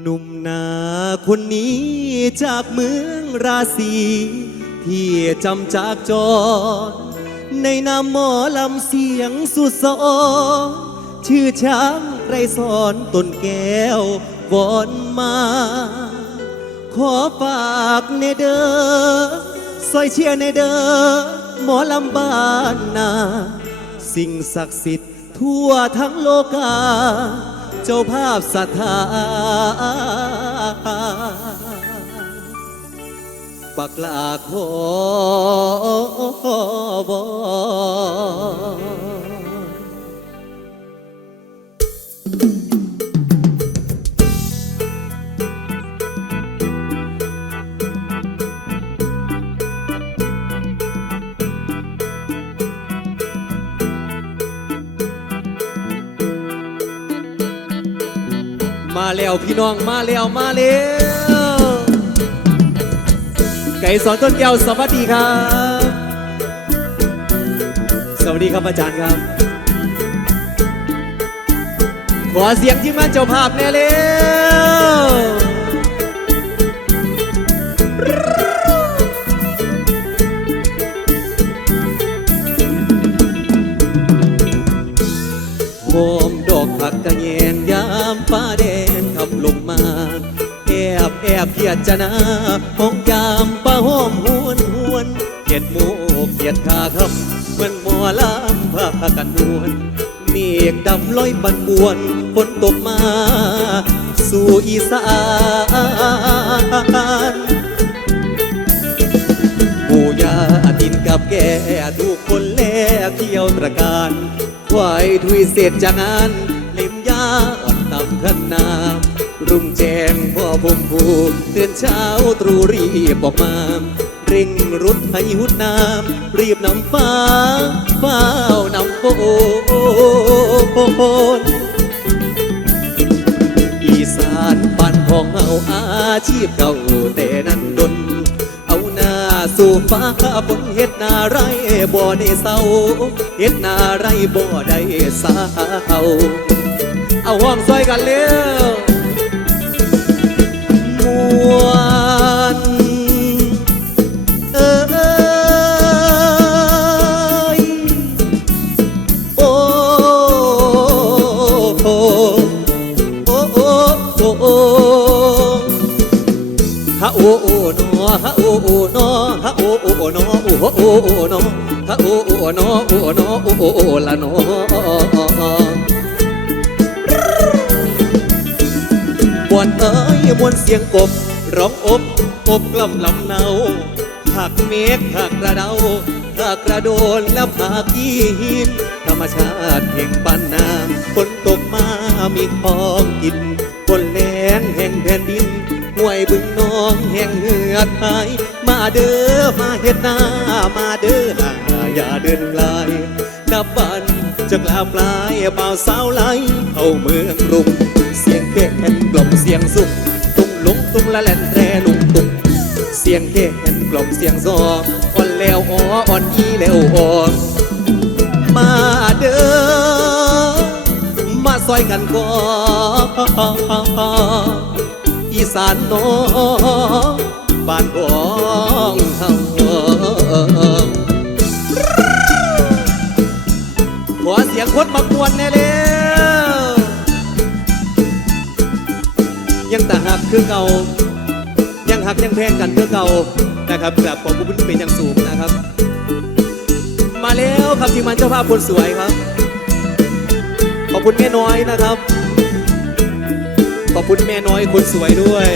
หนุ่มนาคนนี้จากเมืองราศีที่จำจากจอในนามหมอลำเสียงสุดสอนชื่อช้างไรสอนต้นแก้ววอนมา ขอฝากในเด้อซอยเชียในเด้อหมอลำบ้านนา สิ่งศักดิ์สิทธิ์ทั่วทั้งโลกา เจ้าภาพศรัทธาปักหลาขอบ มาแล้วพี่น้องมาแล้วมาแล้วไก่สอนต้นแก้วสวัสดีครับ สวัสดีครับอาจารย์ครับ ขอเสียงที่มันเจ้าภาพแน่เร็วโฮมดอ บแอบเพียดจะนามองยามป้าห้อมหวนหวนเกียดหมูเกียดขาครับเหมือนหมอลำพากันนวลเมฆดำลอยบันบวนฝนตกมา สู่อีสานปู่ย่าดินกับแกทุกคนแลเที่ยวตระการควายทุยเสร็จจากงาน รุ่งแจ้งพ่อผมผูเตือนเช้าตรู่รีบออกมา เร่งรุดให้หุดน้ำรีบนำฟ้าฟ้านำโอนอีสานบ้านของเฮาอาชีพเก่าแต่นั้นดน เอาหน้าสู่ฟ้าฝนเฮ็ดนาไรบ่ได้เศร้าเฮ็ดนาไรบ่ได้เศร้าเอาห้องซอยกันเร็ว โอโอโนฮะโอโอโนฮะโอโอนโอโอโอโนฮะโอโอโนโอโนโอโอโอละโนบวนเอ้ยมวนเสียงกบร้องอบอบกล่ำลำเนาหักเมฆหักกระเดาหักกระโดนและผากยีหินธรรมชาติแห่งปันน้ำฝนตกมามีของกินฝนแรงแห่งแผ่นดิน อดหาย มาเด้อมาเฮ็ดหน้า มาเด้อหน้าอย่าเดินไกลนับวันจะกลาปลายเบาสาวไหลเข้าเมืองรุงเสียงแค่นกล่อมเสียงสุขตุ้งลุงตุ้งละแล่นแตรลุงตุ้งเสียงแค่นกล่อมเสียงซออ่อนแล้วอ้ออ่อนอีแล้วอ่อนมาเด้อมาซอยกันก่อนอีสานน้อง บ้านของเฮาขอเสียงคนมากวนแน่เร็วยังแตาหักคือเก่า ยังหักยังแพงกันคือเก่านะครับกราบขอบคุณเป็นอย่างสูงนะครับ มาแล้วครับทีมงานเจ้าภาพคนสวยครับ ขอบคุณแม่น้อยนะครับ ขอบคุณแม่น้อยคนสวยด้วย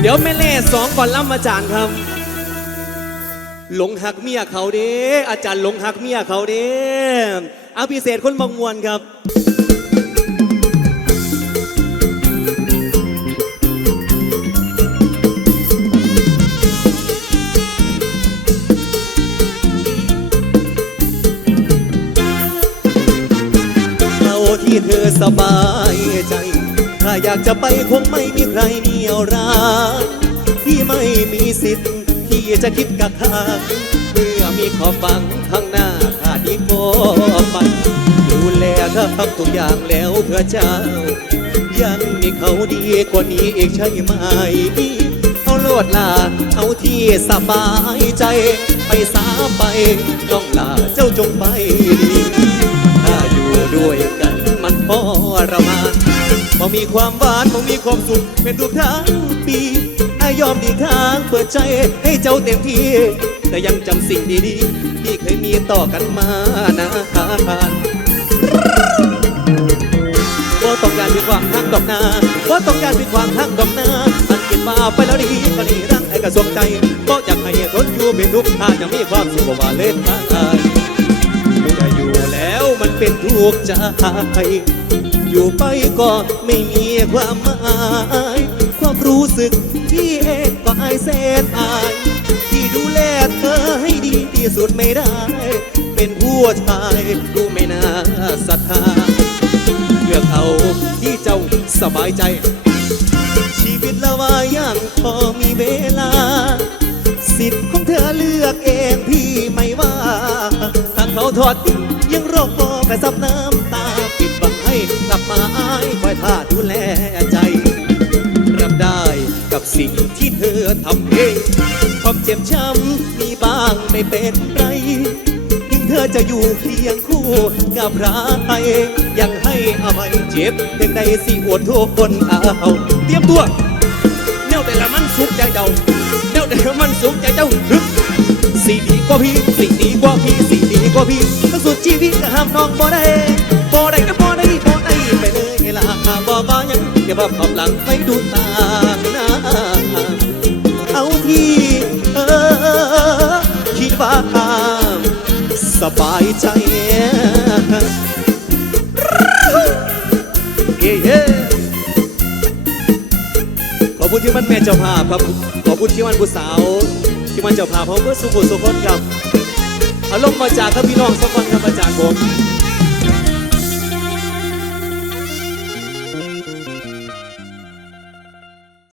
เดี๋ยวแม่เล่สองก่อนล่ำอาจารย์ครับ หลงหักเมียเขาเด้อาจารย์หลงหักเมียเขาเด้เอาพิเศษคนบางมวลครับเอาที่เธอสบายใจ ถ้าอยากจะไปคงไม่มีใครเสิทธิ์ที่จะคิดกักขังเมื่อมีขอฟังข้างหน้าขาดีก็ไปดูแลเธอทำทุกอย่างแล้วเพื่อเจ้า ยังมีเขาดีกว่านี้อีกใช่ไหมเอาโลดลาเอาที่สบายใจ ไปสาไปน้องลาเจ้าจงไปดีถ้าอยู่ด้วยกันมันพอระมาน บ่มีความหวานบ่มีความสุขเป็นทุกทั้งปีอายอมดีทางเปิดใจให้เจ้าเต็มที่ แต่ยังจำสิ่งดีๆที่เคยมีต่อกันมานานว่าต้องการมีความทั้งดอกนาว่าต้องการมีความทั้งดอกนาอันเกิดมาไปแล้วดีก็ดีรักไอ้กระสมใจก็อยากให้ทนอยู่เป็นทุกข์ถ้าจะมีความสุขว่าเล่นทาไม่ได้อยู่แล้วมันเป็นทุกข์ใจ อยู่ไปก็ไม่มีความหมาย ความรู้สึกที่เองก็อายแสนอาย ที่ดูแลเธอให้ดีที่สุดไม่ได้ เป็นผู้ชายดูไม่น่าศรัทธาเลือกเอาที่เจ้าสบายใจ ชีวิตละว่ายังพอมีเวลา สิทธิ์ของเธอเลือกเองพี่ไม่ว่า ทางเขาทอดยังรอกระซับน้ำ หมาอายคอยท่าดูแลใจ รับได้กับสิ่งที่เธอทำเองความเจ็บช้ำมีบ้างไม่เป็นไรถึงเธอจะอยู่เคียงคู่กับใครยังให้อภัยเจ็บเพียงใดสิอดทุกคนเอาเตรียมตัวแนวแต่ละมันสุขใจเจ้าแนวแต่ละมันสุขใจเจ้าฮึสิ่ดีกว่าพี่สิ่งดีกว่าพี่สิ่งดีกว่าพี่ทั้งสุดชีวิตก็ห้ามน้องบ่ได้บ่ได้ บายใจเย้เย้ขอบคุณที่มันแม่เจ้าภาพครับ ขอบคุณที่มันผู้สาว ที่มันเจ้าภาพเพราะเพื่อสุขสุขคนครับอารมณ์มาจากครับพี่น้องสักคนครับมาจากผม